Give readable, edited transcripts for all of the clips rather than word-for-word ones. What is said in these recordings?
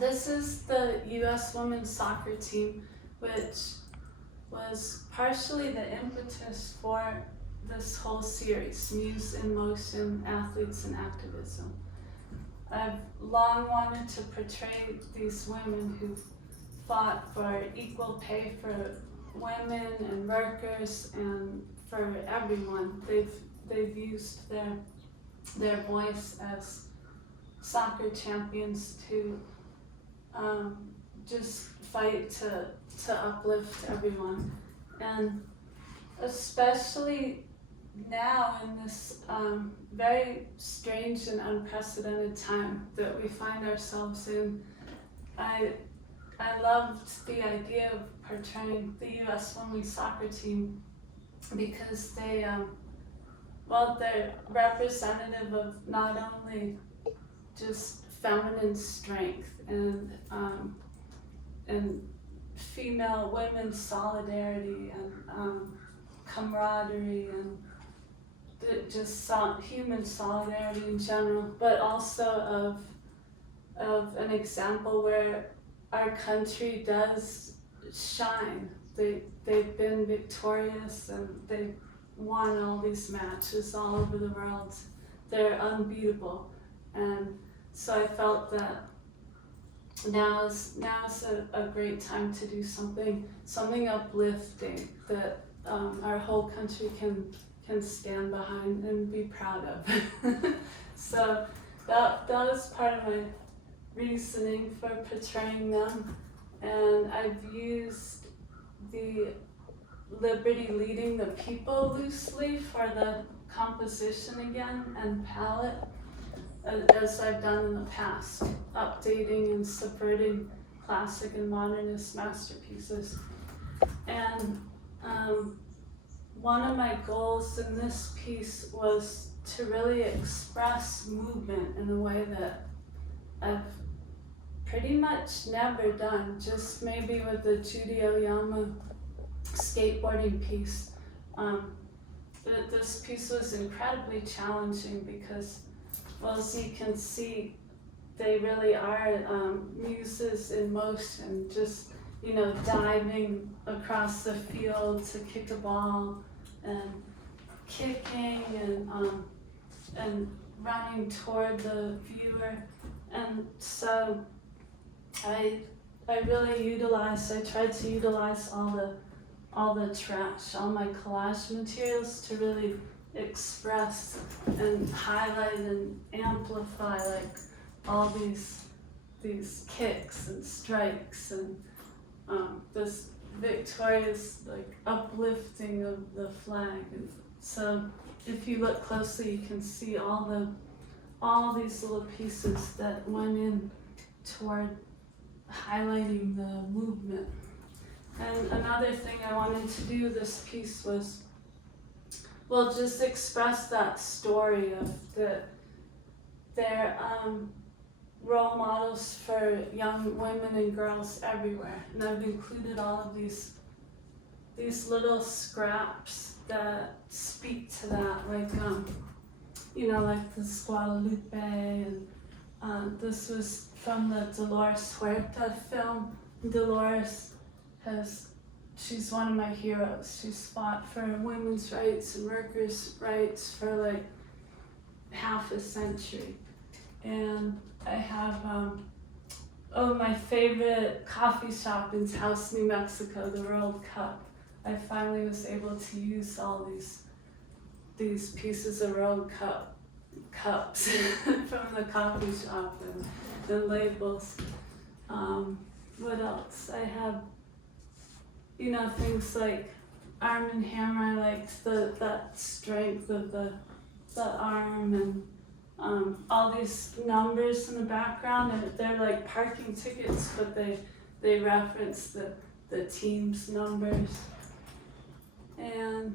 this is the US women's soccer team, which was partially the impetus for this whole series, Muse in Motion, Athletes and Activism. I've long wanted to portray these women who fought for equal pay for women and workers and for everyone. They've used their voice as soccer champions to just fight to uplift everyone. And especially now in this very strange and unprecedented time that we find ourselves in, I loved the idea of portraying the US women's soccer team because they're representative of not only just feminine strength and female women's solidarity and camaraderie and just human solidarity in general, but also of an example where our country does shine. They've been victorious and they've won all these matches all over the world. They're unbeatable. And so I felt that now is a great time to do something uplifting that our whole country can stand behind and be proud of. So that was part of my reasoning for portraying them, and I've used the Liberty leading the people loosely for the composition again and palette, as I've done in the past, updating and subverting classic and modernist masterpieces. And one of my goals in this piece was to really express movement in a way that I've pretty much never done, just maybe with the Judy Oyama skateboarding piece. But this piece was incredibly challenging because, well, as you can see, they really are muses in motion, just, diving across the field to kick a ball and kicking and running toward the viewer. And so I really tried to utilize all the trash, all my collage materials to really express and highlight and amplify like all these kicks and strikes and this victorious like uplifting of the flag. And so if you look closely, you can see all these little pieces that went in toward highlighting the movement. And another thing I wanted to do with this piece was, well, just express that story of they're role models for young women and girls everywhere. And I've included all of these little scraps that speak to that, like like this Guadalupe, and this was from the Dolores Huerta film. Dolores she's one of my heroes. She's fought for women's rights and workers' rights for like half a century. And I have, my favorite coffee shop in Taos, New Mexico, the World Cup. I finally was able to use all these pieces of World Cup cups from the coffee shop and the labels. What else? I have, things like Arm and Hammer. I liked that strength of the arm, and all these numbers in the background. And they're like parking tickets, but they reference the team's numbers. And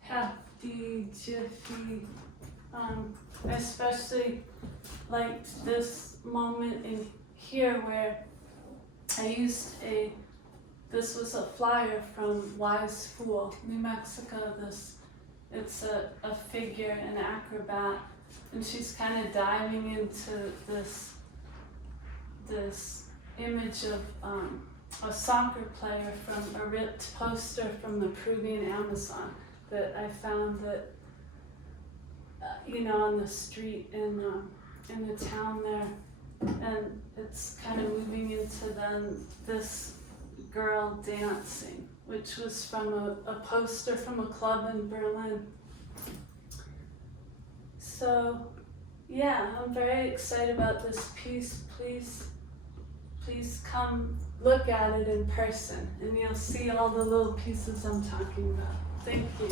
Hefty, Jiffy. I especially liked this moment in here where I used this was a flyer from Wise Fool, New Mexico. It's a figure, an acrobat, and she's kind of diving into this this image of a soccer player from a ripped poster from the Peruvian Amazon that I found that, on the street in the town there. And it's kind of moving into then this girl dancing, which was from a poster from a club in Berlin. So yeah, I'm very excited about this piece. Please come look at it in person and you'll see all the little pieces I'm talking about. Thank you.